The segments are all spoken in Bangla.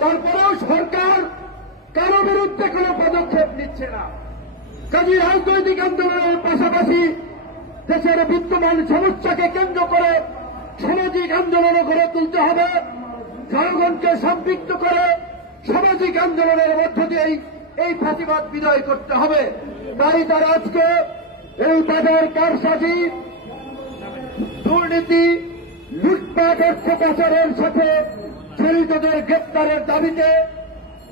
তারপরেও সরকার কারো বিরুদ্ধে কোনো পদক্ষেপ নিচ্ছে না। কাজী রাজনৈতিক আন্দোলনের পাশাপাশি দেশের বিদ্যমান সমস্যাকে কেন্দ্র করে সামাজিক আন্দোলনও গড়ে তুলতে হবে, জনগণকে সম্পৃক্ত করে সামাজিক আন্দোলনের মধ্য দিয়েই এই ফাঁসিবাদ বিদায় করতে হবে। তাই তারা আজকে এই বাজার কারসাজি, দুর্নীতি, লুটপাট, অর্থ পাচারের সাথে জড়িতদের গ্রেপ্তারের দাবিতে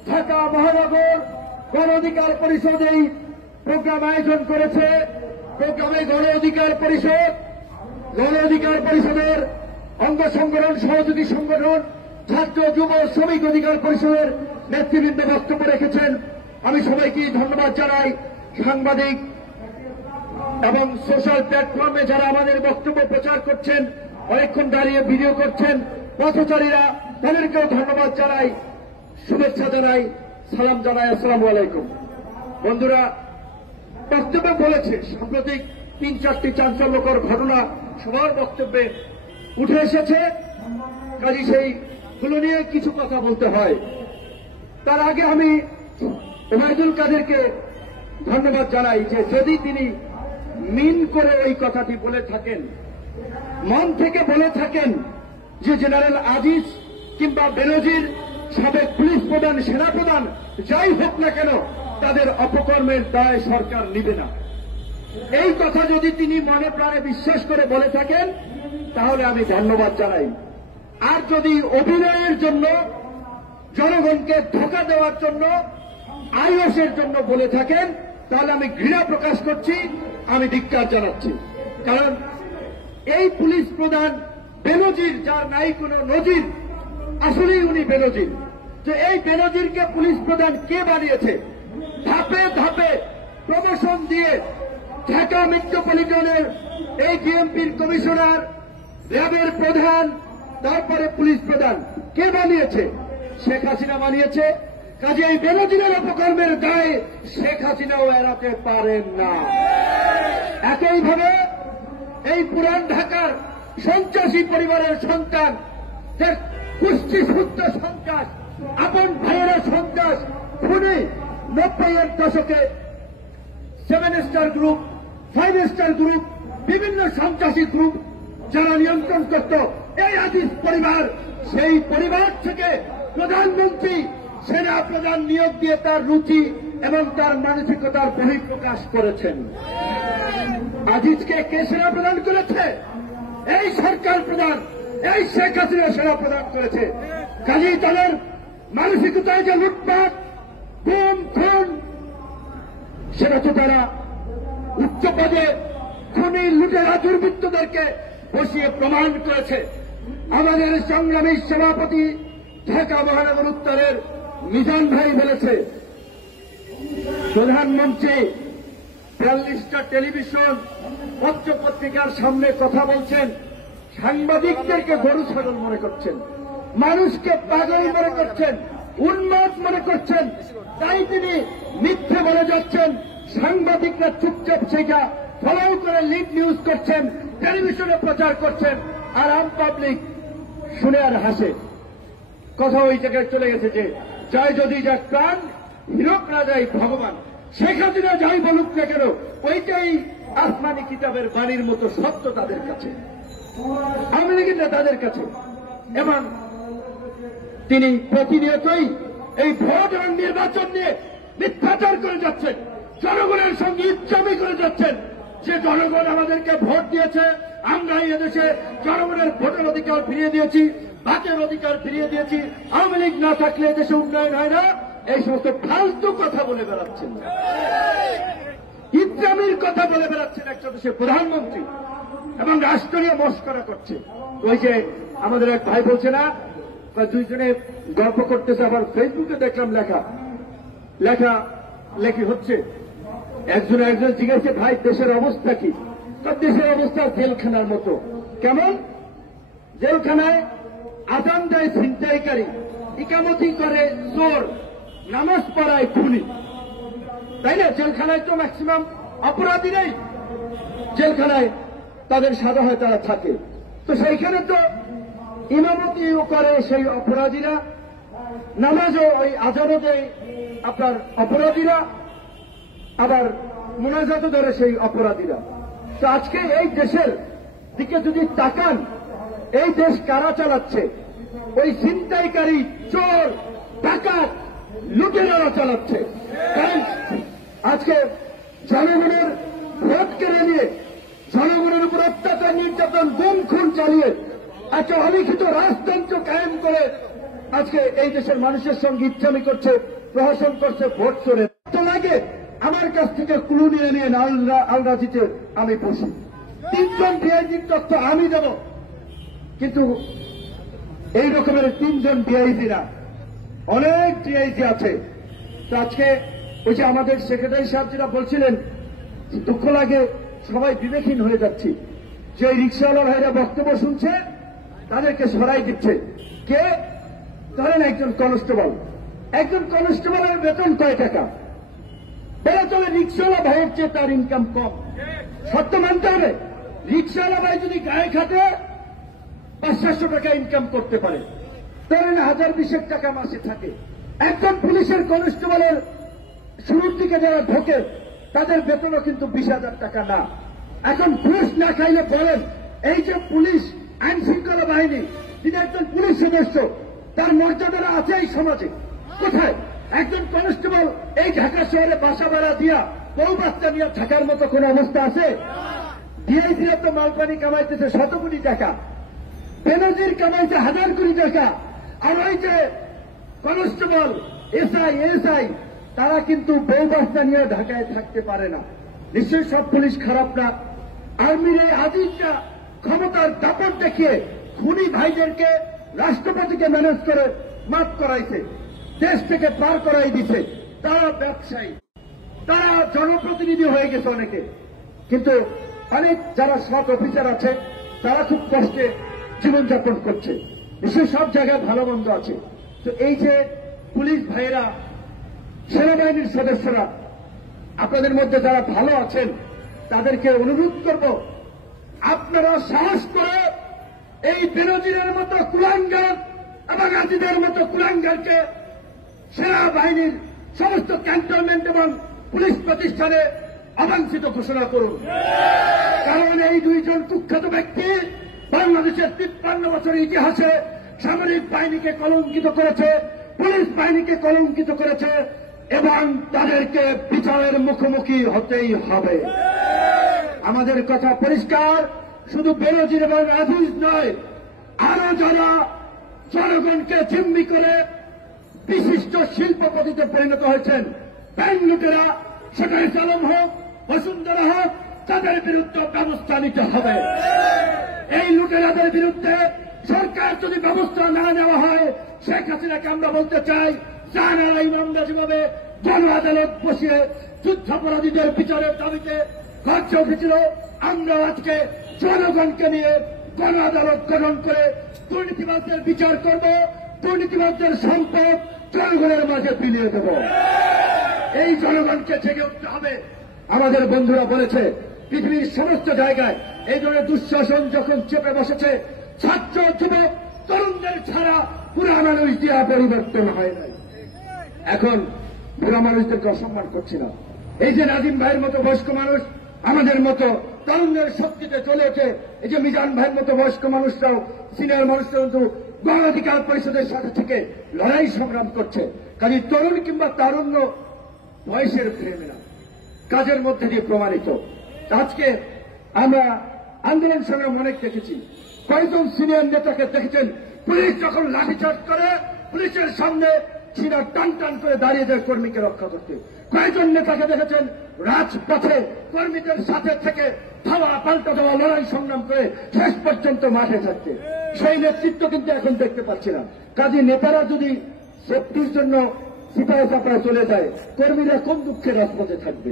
ঢাকা মহানগর গণ অধিকার পরিষদ এই প্রোগ্রাম আয়োজন করেছে। প্রোগ্রামে গণ অধিকার পরিষদের অঙ্গ সংগঠন, সহযোগী সংগঠন, ছাত্র যুব শ্রমিক অধিকার পরিষদের নেতৃবৃন্দ বক্তব্য রেখেছেন। আমি সবাইকে ধন্যবাদ জানাই। সাংবাদিক এবং সোশ্যাল প্ল্যাটফর্মে যারা আমাদের বক্তব্য প্রচার করছেন, অনেকক্ষণ দাঁড়িয়ে ভিডিও করছেন, পথচারীরা, তাদেরকেও ধন্যবাদ জানাই, শুভেচ্ছা জানাই, সালাম জানাই। আসসালামু আলাইকুম। বন্ধুরা, বক্তব্য বলেছে সাম্প্রতিক 3-4টি চাঞ্চল্যকর ঘটনা সবার বক্তব্যে উঠে এসেছে। কাজী সেইগুলো নিয়ে কিছু কথা বলতে হয়। তার আগে আমি ওবায়দুল কাদেরকে ধন্যবাদ জানাই যে যদি তিনি মিন করে এই কথাটি বলে থাকেন, মন থেকে বলে থাকেন যে জেনারেল আজিজ কিংবা বেনজির, সাবেক পুলিশ প্রধান, সেনাপ্রধান, যাই হোক না কেন, তাদের অপকর্মের দায় সরকার নিবে না, এই কথা যদি তিনি মনে প্রাণে বিশ্বাস করে বলে থাকেন তাহলে আমি ধন্যবাদ জানাই। আর যদি অভিনয়ের জন্য, জনগণকে ধোঁকা দেওয়ার জন্য, আইওসের জন্য বলে থাকেন তাহলে আমি ঘৃণা প্রকাশ করছি, আমি ধিক্কার জানাচ্ছি। কারণ এই পুলিশ প্রধান বেনজির, যার নাই কোনো নজির, আসলেই উনি বেনজির। যে এই বেনজিরকে পুলিশ প্রধান কে বানিয়েছে? ধাপে ধাপে প্রমোশন দিয়ে ঢাকা মেট্রোপলিটনের এই ডিএমপির কমিশনার, র্যাবের প্রধান, তারপরে পুলিশ প্রধান কে বানিয়েছে? শেখ হাসিনা বানিয়েছে। কাজে এই বেনজিরের অপকর্মের দায় শেখ হাসিনাও এড়াতে পারেন না। একইভাবে এই পুরান ঢাকার সন্ত্রাসী পরিবারের সন্তান, কুষ্টি শুদ্ধ সন্ত্রাস, আপন ভাইয়েরা সন্ত্রাস, খুনি, 90-এর দশকে 7 স্টার গ্রুপ, 5 স্টার গ্রুপ, বিভিন্ন সন্ত্রাসী গ্রুপ যারা নিয়ন্ত্রণ করত এই আজিজ পরিবার, সেই পরিবার থেকে প্রধানমন্ত্রী সেনা প্রধান নিয়োগ দিয়ে তার রুচি এবং তার মানসিকতার বহিঃপ্রকাশ করেছেন। আজিজকে কে সেনা প্রদান করেছে? এই সরকার প্রধান, এই শেখ হাসিনা সেনা প্রদান করেছে। কাজেই তাদের মানসিকতায় যে লুটপাট, গুম, খুন, সেটা তো তারা উচ্চ পদে খুনি, লুটেরা, দুর্বৃত্তদেরকে বসিয়ে প্রমাণ করেছে। আমাদের সংগ্রামী সভাপতি ঢাকা মহানগর উত্তরের মিজান ভাই বলেছে, প্রধানমন্ত্রী 42টা টেলিভিশন, পত্র পত্রিকার সামনে কথা বলছেন, সাংবাদিকদেরকে গরু ছাগল মনে করছেন, মানুষকে পাগল মনে করছেন, উন্মাদ মনে করছেন, তাই তিনি মিথ্যে বলে যাচ্ছেন। সাংবাদিকরা চুপচাপ সেটা ফলো করে লিড নিউজ করছেন, টেলিভিশনে প্রচার করছেন, আর আম পাবলিক শুনে আর হাসে। কথা ওই জায়গায় চলে গেছে যে চাই যদি যা প্রাণ, হীরক রাজাই ভগবান। শেখ হাসিনা যাই বলুক না কেন, ওইটাই আসমানি কিতাবের বাণীর মতো সত্য তাদের কাছে, আওয়ামী লীগের নেতাদের কাছে। এবং তিনি প্রতিনিয়তই এই ভোট এবং নির্বাচন নিয়ে মিথ্যাচার করে যাচ্ছেন, জনগণের সঙ্গে ইচ্ছামি করে যাচ্ছেন যে জনগণ আমাদেরকে ভোট দিয়েছে, আমরা এদেশে জনগণের ভোটের অধিকার ফিরিয়ে দিয়েছি, ভাতের অধিকার ফিরিয়ে দিয়েছি, আওয়ামী লীগ না থাকলে এদেশে উন্নয়ন হয় না, এই সমস্ত ফালতু কথা বলে বেড়াচ্ছেন, ইচ্ছামির কথা বলে বেড়াচ্ছেন একটা দেশের প্রধানমন্ত্রী, এবং রাষ্ট্র নিয়ে মস্করা করছে। ওই যে আমাদের এক ভাই বলছে না, দুইজনে গল্প করতেছে, আবার ফেসবুকে দেখলাম লেখি হচ্ছে, একজন জিজ্ঞাসা, ভাই দেশের অবস্থা কি? দেশের অবস্থা জেলখানার মতো। কেমন? জেলখানায় আজান দেয় ছিনতাইকারী, ইকামতি করে চোর, নামাজ পড়ায় খুনি, তাই না? জেলখানায় তো ম্যাক্সিমাম অপরাধী নেই, জেলখানায় তাদের সাজা হয়, তারা থাকে। তো সেইখানে তো ইমামতিও করে সেই অপরাধীরা, নামাজও ওই আজানও দেয় আপনার অপরাধীরা, আবার মোনাজাতও ধরে সেই অপরাধীরা। তো আজকে এই দেশের দিকে যদি তাকান, এই দেশ কারা চালাচ্ছে? ওই ছিনতাইকারী, চোর, ডাকাত, লুটেরারা চালাচ্ছে। কারণ আজকে জনগণের ভোট কেড়ে নিয়ে, জনগণের উপর অত্যাচার, নির্যাতন, গুম খুন চালিয়ে একটা অলিখিত রাজতন্ত্র কায়েম করে আজকে এই দেশের মানুষের সঙ্গে ইচ্ছামি করছে, প্রহসন করছে, ভোট চোরে তো লাগে। আমার কাছ থেকে ক্লু নিয়ে নিয়ে আলরাজিতে আমি বসি, 3 জন ডিআইজির তথ্য আমি দেব, কিন্তু এই রকমের 3 জন ডিআইজি না, অনেক ডিআইজি আছে। তো আজকে ওই যে আমাদের সেক্রেটারি সাহেব যেটা বলছিলেন, দুঃখ লাগে, সবাই বিবেকহীন হয়ে যাচ্ছি, যে রিক্সাওয়ালা ভাইরা বক্তব্য শুনছে, তাদেরকে সরাই দিচ্ছে কে? ধরেন একজন কনস্টেবলের বেতন কয় টাকা? বেড়া চলে রিক্সাওয়ালা ভাইয়ের চেয়ে তার ইনকাম কম। সত্য মানতে হবে। রিক্সাওয়ালা ভাই যদি গায়ে খাটে 500-700 টাকা ইনকাম করতে পারে, ধরেন 1000-20 টাকা মাসে থাকে। একজন পুলিশের কনস্টেবলের শুরুর দিকে যারা ঢোকে তাদের বেতনও কিন্তু 20,000 টাকা না। এখন ঘুষ না খাইলে বলেন, এই যে পুলিশ আইন শৃঙ্খলা বাহিনী, তিনি একজন পুলিশ সদস্য, তার মর্যাদারা আছে এই সমাজে কোথায়? একজন কনস্টেবল এই ঢাকা শহরে বাসা ভাড়া দিয়া বউ বাচ্চা নিয়ে থাকার মতো কোন অবস্থা আছে? ডিআইজিরা তো মালপানি কামাইতেছে 100 কোটি টাকা, বেনজির কামাইছে 1000 কোটি টাকা, আর ওই যে কনস্টেবল, এসআই তারা কিন্তু বউ বাচ্চা নিয়ে ঢাকায় থাকতে পারে না। নিশ্চয়ই সব পুলিশ খারাপ না। আর্মির এই আজিজরা ক্ষমতার দাপট দেখিয়ে খুনি ভাইদেরকে রাষ্ট্রপতিকে ম্যানেজ করে মাফ করাইছে, দেশ থেকে পার করাই দিছে। তারা ব্যবসায়ী, তারা জনপ্রতিনিধি হয়ে গেছে অনেকে, কিন্তু অনেক যারা সৎ অফিসার আছে তারা খুব কষ্টে জীবনযাপন করছে। নিশ্চয়ই সব জায়গায় ভালো মন্দ আছে। তো এই যে পুলিশ ভাইয়েরা, সেনাবাহিনীর সদস্যরা, আপনাদের মধ্যে যারা ভালো আছেন তাদেরকে অনুরোধ করব, আপনারা সাহস করে এই বেনজিরের মতো কুলাঙ্গার এবং আজিদের মতো কুলাঙ্গারকে সেনাবাহিনীর সমস্ত ক্যান্টনমেন্ট এবং পুলিশ প্রতিষ্ঠানে অবাঞ্ছিত ঘোষণা করুন। কারণ এই 2 জন কুখ্যাত ব্যক্তি বাংলাদেশের 53 বছরের ইতিহাসে সামরিক বাহিনীকে কলঙ্কিত করেছে, পুলিশ বাহিনীকে কলঙ্কিত করেছে, এবং তাদেরকে বিচারের মুখোমুখি হতেই হবে। আমাদের কথা পরিষ্কার, শুধু বেনজির এবং আজিজ নয়, আরো যারা জনগণকে জিম্মি করে বিশিষ্ট শিল্পপতিতে পরিণত হয়েছেন, ব্যাংক লুটেরা, সেটা আলম হোক, বসুন্ধরা হোক, তাদের বিরুদ্ধে ব্যবস্থা নিতে হবে। এই লুটেরাদের বিরুদ্ধে সরকার যদি ব্যবস্থা না নেওয়া হয়, শেখ হাসিনাকে আমরা বলতে চাই, জাহানারা ইমামরা যেভাবে গণ আদালত বসিয়ে যুদ্ধাপরাধীদের বিচারের দাবিতে গর্জে উঠেছিল, আমরা আজকে জনগণকে নিয়ে গণ আদালত গঠন করে দুর্নীতিবাদদের বিচার করব, দুর্নীতিবাদদের সম্পদ জনগণের মাঝে বিলিয়ে দেব। এই জনগণকে জেগে উঠতে হবে। আমাদের বন্ধুরা বলেছে, পৃথিবীর সমস্ত জায়গায় এই ধরনের দুঃশাসন যখন চেপে বসেছে, ছাত্র যুবক তরুণদের ছাড়া বুড়া মানুষ দিয়া পরিবর্তন হয় নাই। এখন বুড়া মানুষদেরকে অসম্মান করছি না। এই যে নাজিম ভাইয়ের মতো বয়স্ক মানুষ আমাদের মতো তরুণদের শক্তিতে চলে ওঠে, এই যে মিজান ভাইয়ের মতো বয়স্ক মানুষরাও, সিনিয়র মানুষরাও কিন্তু গণ অধিকার পরিষদের সাথে থেকে লড়াই সংগ্রাম করছে। কাজে তরুণ কিংবা তারুণ্য বয়সের ফ্রেমে না, কাজের মধ্যে দিয়ে প্রমাণিত। আজকে আমরা আন্দোলন সংগ্রাম অনেক দেখেছি। কয়েকজন সিনিয়র নেতাকে দেখেছেন, পুলিশ যখন লাঠিচার্জ করে পুলিশের সামনে সিনা টান টান করে দাঁড়িয়ে যায় কর্মীকে রক্ষা করতে। কয়েকজন নেতাকে দেখেছেন রাজপথে কর্মীদের সাথে থেকে ধাওয়া পাল্টা দেওয়া লড়াই সংগ্রাম করে শেষ পর্যন্ত মাঠে থাকতে। সেই নেতৃত্ব কিন্তু এখন দেখতে পাচ্ছি না। কাজী নেতারা যদি সেফটির জন্য সিপাহী চাপড়া চলে যায়, কর্মীরা কোন দুঃখে রাজপথে থাকবে?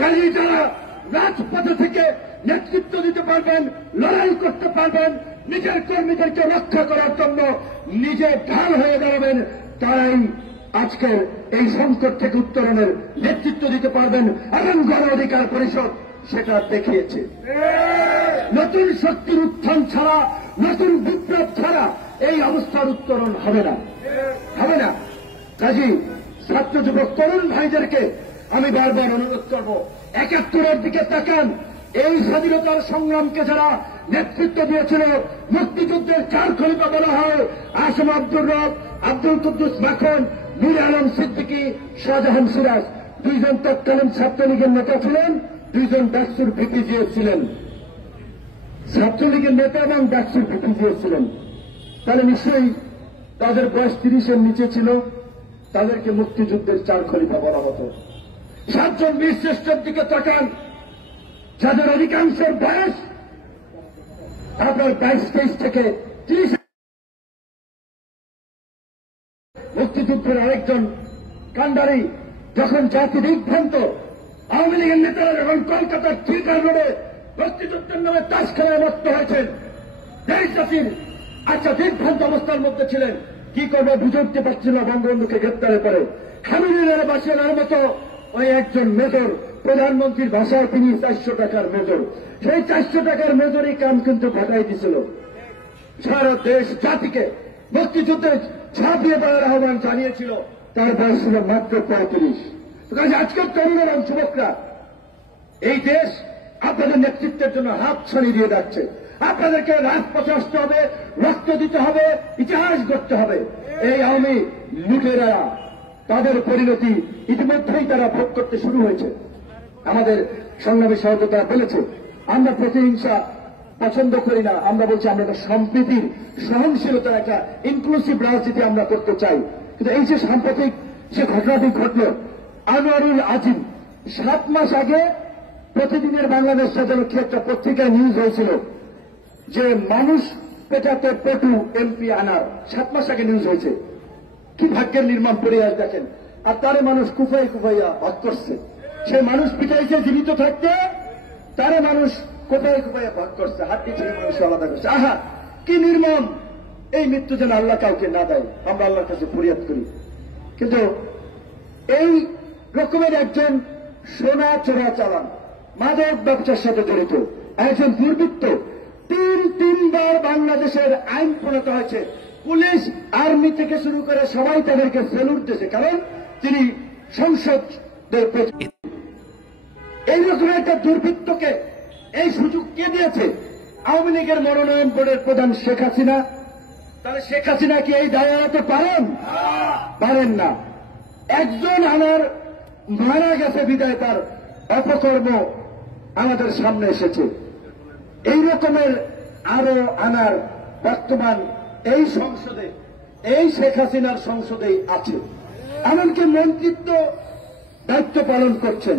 কাজী যারা রাজপথে থেকে নেতৃত্ব দিতে পারবেন, লড়াই করতে পারবেন, নিজের কর্মীদেরকে রক্ষা করার জন্য নিজে ঢাল হয়ে দাঁড়াবেন, তারাই আজকের এই সংকট থেকে উত্তরণের নেতৃত্ব দিতে পারবেন। এবং গণ অধিকার পরিষদ সেটা দেখিয়েছে। নতুন শক্তির উত্থান ছাড়া, নতুন বিপ্লব ছাড়া এই অবস্থার উত্তরণ হবে না, হবে না। কাজী ছাত্র যুবক তরুণ ভাইদেরকে আমি বারবার অনুরোধ করব, ৭১-এর দিকে তাকান। এই স্বাধীনতার সংগ্রামকে যারা নেতৃত্ব দিয়েছিল, মুক্তিযুদ্ধের ৪ খলিফা বলা হয়, আসম আব্দুর রব, আব্দুল কুদ্দুস মাখন, নূর আলম সিদ্দিকী, শাহজাহান সিরাজ, 2 জন তৎকালীন ছাত্রলীগের নেতা ছিলেন, 2 জন ডাকসুর ভিপিজিএস ছিলেন, ছাত্রলীগের নেতা এবং ডাকসুর ভিপিজিএস ছিলেন। তাহলে নিশ্চয়ই তাদের বয়স 30-এর নিচে ছিল, তাদেরকে মুক্তিযুদ্ধের 4 খলিফা বলা হতো। 7 জন বীর শ্রেষ্ঠের দিকে তাকান, যাদের অধিকাংশের বয়স আপনার 22-23 থেকে 30। মুক্তিযুদ্ধের আরেকজন কান্ডারি যখন জাতি দিগ্ভ্রান্ত, আওয়ামী লীগের নেতারা যখন কলকাতার থিয়েটার রোডে মুক্তিযুদ্ধের নামে তাস খেলায় মত্ত হয়েছেন, দেশ জাতির দিগ্ভ্রান্ত অবস্থার মধ্যে ছিলেন, কি করবে বুঝে উঠতে পারছিল না। বঙ্গবন্ধুকে গ্রেপ্তারের পরে খামিনের বাসিয়ার মতো ওই একজন মেজর, প্রধানমন্ত্রীর ভাষায় তিনি 400 টাকার মেজর, সেই 400 টাকার মেজরই কাম কিন্তু ঘটাই দিছিল। সারা দেশ জাতিকে মুক্তিযুদ্ধে ঝাঁপিয়ে পড়ার আহ্বান জানিয়েছিল, তার বয়স ছিল মাত্র 35। কাজে আজকের তরুণ এবং যুবকরা এই দেশ আপনাদের নেতৃত্বের জন্য হাত ছাড়িয়ে দিয়ে যাচ্ছে। আপনাদেরকে রাজপথে আসতে হবে, রক্ত দিতে হবে, ইতিহাস গড়তে হবে। এই আওয়ামী লুটেরা তাদের পরিণতি ইতিমধ্যেই তারা ভোগ করতে শুরু হয়েছে। আমাদের সংগ্রামী সহযোগিতা বলেছে, আমরা প্রতিহিংসা পছন্দ করি না, আমরা বলছি আমরা একটা সম্প্রীতির, সহনশীলতার একটা ইনক্লুসিভ রাজনীতি আমরা করতে চাই। কিন্তু এই যে সাম্প্রতিক যে ঘটনাটি ঘটল, আনোয়ারুল আজিম 7 মাস আগে প্রতিদিনের বাংলাদেশ সাজালক্ষ্মী একটা পত্রিকায় নিউজ হয়েছিল যে মানুষ পেটাতে পটু এমপি আনার, 7 মাস আগে নিউজ হয়েছে। কি ভাগ্যের নির্মম পরিহাস দেখেন। আর তারে মানুষ কুফাইয়া ভাগ করছে। সে মানুষ পিটাইছে জীবিত থাকতে, তারে মানুষ কুফাইয়া ভাগ করছে, হাড্ডি থেকে মানুষ আলাদা করছে। আহা কি নির্মম! এই মৃত্যু যেন আল্লাহ কাউকে না দেয়, আমরা আল্লাহর কাছে ফরিয়াদ করি। কিন্তু এই রকমের একজন সোনা চোরা চালান, মাদক ব্যবসার সাথে জড়িত একজন দুর্বৃত্ত, 3বার বাংলাদেশের আইন প্রণীত হয়েছে। পুলিশ, আর্মি থেকে শুরু করে সবাই তাদেরকে সেলুট দিয়েছে, কারণ তিনি সংসদের এইরকম একটা দুর্বৃত্তকে এই সুযোগ কে দিয়েছে? আওয়ামী লীগের মনোনয়ন বোর্ডের প্রধান শেখ হাসিনা। তাহলে শেখ হাসিনা কি এই দায় এড়াতে পারেন? পারেন না। একজন আমার মারা গেছে বিদায় তার অপকর্ম আমাদের সামনে এসেছে। এই রকমের আরো আনার বর্তমান এই সংসদে, এই শেখ হাসিনার সংসদেই আছে। এমনকি মন্ত্রিত্ব দায়িত্ব পালন করছেন।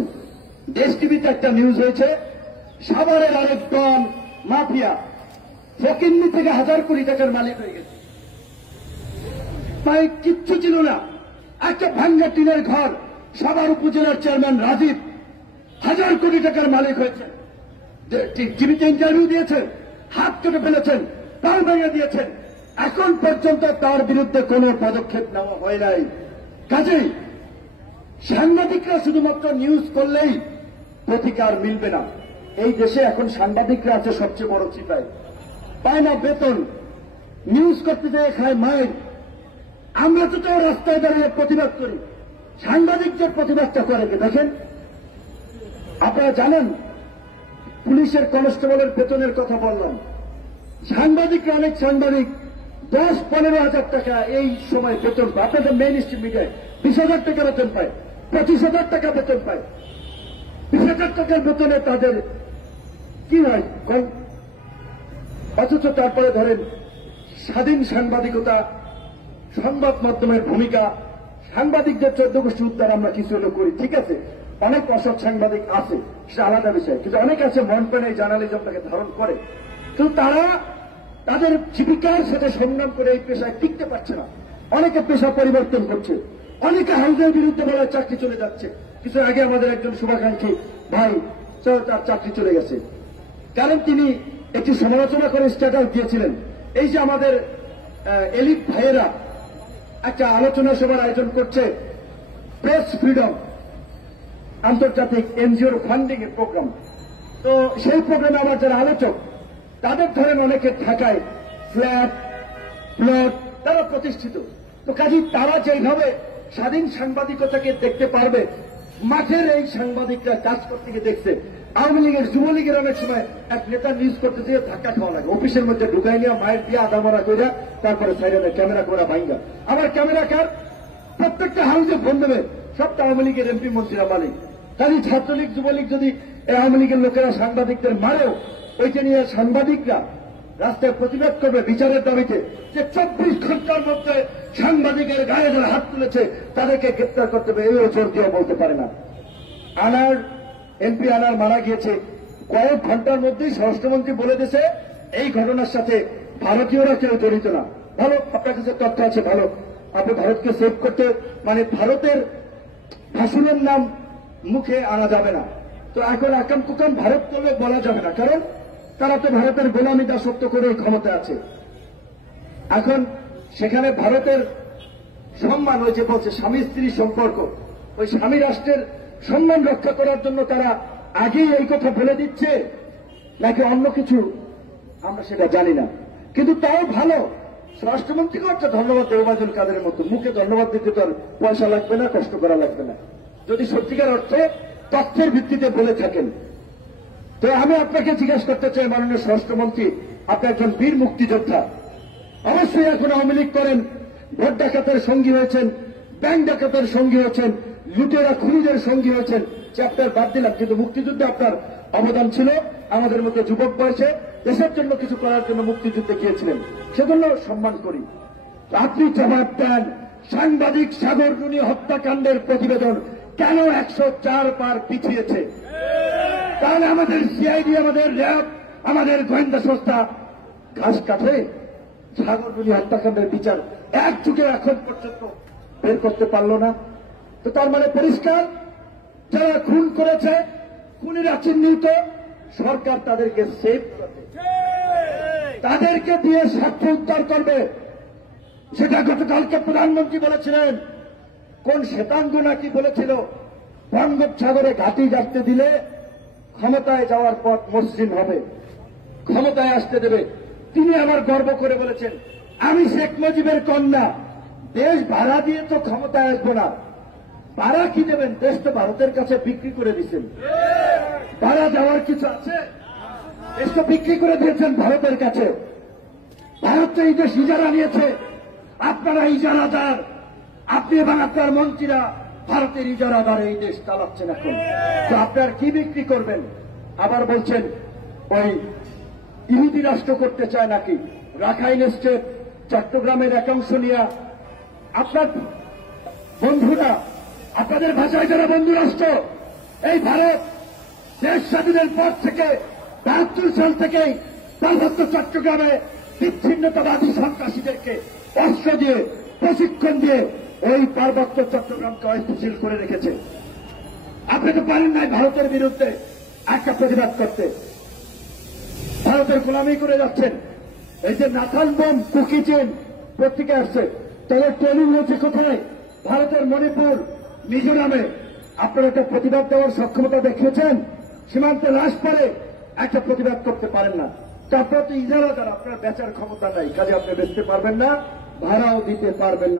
দেশ টিভিতে একটা নিউজ হয়েছে, সাভারের আরেক ডন মাফিয়া ফকিন্নি থেকে 1000 কোটি টাকার মালিক হয়ে গেছে। তাই কিচ্ছু ছিল না, একটা ভাঙ্গা টিনের ঘর, সাভার উপজেলার চেয়ারম্যান রাজীব 1000 কোটি টাকার মালিক হয়েছে। টিভিতে ইন্টারভিউ দিয়েছেন, হাত কেটে ফেলেছেন, পা ভেঙে দিয়েছেন, এখন পর্যন্ত তার বিরুদ্ধে কোনো পদক্ষেপ নেওয়া হয় নাই। কাজেই সাংবাদিকরা শুধুমাত্র নিউজ করলেই প্রতিকার মিলবে না। এই দেশে এখন সাংবাদিকরা আছে সবচেয়ে বড় চিপায়, পায় না বেতন, নিউজ করতে যেয়ে খায় মায়ের। আমরা তো রাস্তায় দাঁড়িয়ে প্রতিবাদ করি, সাংবাদিকদের প্রতিবাদটা করে কে দেখেন? আপনারা জানেন, পুলিশের কনস্টেবলের বেতনের কথা বললাম, সাংবাদিকরা, অনেক সাংবাদিক 10-15 হাজার টাকা এই সময় বেতন পায়। আপনাদের মেইন স্ট্রিম মিডিয়ায় 20,000 টাকা বেতন পায়, 25,000 টাকা বেতন পায়। 20,000 টাকার বেতনে তাদের কি হয়? অথচ তারপরে ধরেন স্বাধীন সাংবাদিকতা, সংবাদ মাধ্যমের ভূমিকা, সাংবাদিকদের 14 গোষ্ঠী উদ্ধার আমরা কিছু হলো করি, ঠিক আছে। অনেক অসৎ সাংবাদিক আছে, সেটা আলাদা বিষয়, কিন্তু অনেক আছে মন প্রাণে এই জার্নালিজমটাকে ধারণ করে, কিন্তু তারা তাদের জীবিকার সাথে সংগ্রাম করে এই পেশায় টিকতে পারছে না। অনেকে পেশা পরিবর্তন করছে, অনেকে হাউজের বিরুদ্ধে বলায় চাকরি চলে যাচ্ছে। কিছু আগে আমাদের একজন শুভাকাঙ্ক্ষী ভাই তার চাকরি চলে গেছে, কারণ তিনি একটি সমালোচনা করে স্ট্যাটাস দিয়েছিলেন। এই যে আমাদের এলিট ভাইয়েরা একটা আলোচনা সভার আয়োজন করছে, প্রেস ফ্রিডম আন্তর্জাতিক এনজিওর ফান্ডিং এর প্রোগ্রাম, তো সেই প্রোগ্রামে আমার যারা আলোচক, তাদের ধরেন অনেকে ঢাকায় ফ্ল্যাট, প্লট তারা প্রতিষ্ঠিত। তো কাজী তারা যেভাবে স্বাধীন সাংবাদিকতাকে দেখতে পারবে, মাঠের এই সাংবাদিকরা কাজ করতে গিয়ে দেখছে আওয়ামী লীগের যুবলীগের অনেক সময় এক নেতা নিউজ করতে গিয়ে ধাক্কা খাওয়া লাগে, অফিসের মধ্যে ঢুকাই নিয়ে মায়ের দিয়ে আদা মারা করে তারপরে সাইডে ক্যামেরা করা ভাঙ্গা। আবার ক্যামেরা কার প্রত্যেকটা হাউসে ফোন দেবে, সবটা আওয়ামী লীগের এমপি মন্ত্রীরা মালিক। কাজী ছাত্রলীগ যুবলীগ যদি আওয়ামী লীগের লোকেরা সাংবাদিকদের মারেও, ওইটা নিয়ে সাংবাদিকরা রাস্তায় প্রতিবাদ করবে বিচারের দাবিতে, যে 24 ঘন্টার মধ্যে সাংবাদিকের গায়ে যারা হাত তুলেছে তাদেরকে গ্রেপ্তার করতে হবে, এই জোর দিয়েও বলতে পারে না। এমপি আনার মারা গিয়েছে, কয়েক ঘন্টার মধ্যেই স্বরাষ্ট্রমন্ত্রী বলে দিয়েছে এই ঘটনার সাথে ভারতীয়রা কেউ জড়িত না। ভালো, আপনার কাছে তথ্য আছে, ভালো, আপনি ভারতকে সেভ করতে, মানে ভারতের ভাষণের নাম মুখে আনা যাবে না। তো এখন আকাম কুকাম ভারত করলে বলা যাবে না, কারণ তারা তো ভারতের গোলামি দাসত্ব করে ক্ষমতা আছে। এখন সেখানে ভারতের সম্মান, ওই যে বলছে স্বামী স্ত্রী সম্পর্ক, ওই স্বামী রাষ্ট্রের সম্মান রক্ষা করার জন্য তারা আগেই এই কথা বলে দিচ্ছে নাকি অন্য কিছু আমরা সেটা জানি না। কিন্তু তাও ভালো, স্বরাষ্ট্রমন্ত্রীকেও একটা ধন্যবাদ ওবায়দুল কাদেরের মতো, মুখে ধন্যবাদ দিতে তো আর পয়সা লাগবে না, কষ্ট করা লাগবে না, যদি সত্যিকার অর্থে তথ্যের ভিত্তিতে বলে থাকেন। তো আমি আপনাকে জিজ্ঞাসা করতে চাই, মাননীয় স্বরাষ্ট্রমন্ত্রী, আপনি একজন বীর মুক্তিযোদ্ধা, অবশ্যই এখন আওয়ামী লীগ করেন, ভোট ডাকাতের সঙ্গী হয়েছেন, ব্যাংক ডাকাতের সঙ্গী হয়েছেন, লুটেরা খুনিদের সঙ্গী হয়েছেন, চ্যাপ্টার বাদ দিলাম, কিন্তু মুক্তিযুদ্ধে আপনার অবদান ছিল। আমাদের মধ্যে যুবক বয়সে দেশের জন্য কিছু করার জন্য মুক্তিযুদ্ধে গিয়েছিলেন, সেজন্য সম্মান করি। আপনি জবাব দেন, সাংবাদিক সাগর রুনি হত্যাকাণ্ডের প্রতিবেদন কেন 104 বার পিছিয়েছে? তাহলে আমাদের সিআইডি, আমাদের র্যাব, আমাদের গোয়েন্দা সংস্থা ঘাস কাটে সাগর রুনি হত্যাকাণ্ডের বিচার এক যুগে এখন পর্যন্ত বের করতে পারল না। তো তার মানে পরিষ্কার, যারা খুন করেছে, খুনিরা চিহ্নিত, সরকার তাদেরকে সেভ করবে, তাদেরকে দিয়ে সাক্ষ্য উদ্ধার করবে। সেটা গতকালকে প্রধানমন্ত্রী বলেছিলেন, কোন শ্বেতাঙ্গ নাকি বলেছিল বঙ্গোপসাগরে ঘাঁটি গাড়তে দিলে ক্ষমতায় যাওয়ার পথ মসৃণ হবে, ক্ষমতায় আসতে দেবে। তিনি আমার গর্ব করে বলেছেন, আমি শেখ মুজিবের কন্যা, দেশ ভাড়া দিয়ে তো ক্ষমতায় আসবো না। ভাড়া কি দেবেন? দেশ তো ভারতের কাছে বিক্রি করে দিচ্ছেন, ভাড়া দেওয়ার কিছু আছে? দেশ তো বিক্রি করে দিয়েছেন ভারতের কাছে। ভারত তো এই দেশ ইজারা নিয়েছে, আপনারা ইজারাদার, আপনি এবং আপনার মন্ত্রীরা ভারতের ইজারাদার এই দেশ চালাচ্ছেন এখন। তো আপনার কি বিক্রি করবেন? আবার বলছেন ওই ইহুদি রাষ্ট্র করতে চায় নাকি, রাখাইন স্টেট, চট্টগ্রামের একাংশ নিয়ে। আপনার বন্ধুরা, আপনাদের ভাষায় যারা বন্ধু রাষ্ট্র, এই ভারত দেশ স্বাধীনের পর থেকে 72 সাল থেকেই পার্বত্য চট্টগ্রামে বিচ্ছিন্নতাবাদী সন্ত্রাসীদেরকে অস্ত্র দিয়ে, প্রশিক্ষণ দিয়ে ওই পার্বত্য চট্টগ্রামকে অস্থিতিশীল করে রেখেছে। আপনি তো পারেন নাই ভারতের বিরুদ্ধে একটা প্রতিবাদ করতে, ভারতের গোলামি করে যাচ্ছেন। এই যে নাথান বোম কুকি চেন পত্রিকা আসছে, তাদের ট্রেনিং হচ্ছে কোথায়? ভারতের মণিপুর, মিজোরামে। আপনারা একটা প্রতিবাদ দেওয়ার সক্ষমতা দেখিয়েছেন, সীমান্তে লাশ পরে একটা প্রতিবাদ করতে পারেন না। তো আপনার তো ইজারাদার, আপনার বেচার ক্ষমতা নাই, কাজে আপনি বেচতে পারবেন না, ভাড়াও দিতে পারবেন না।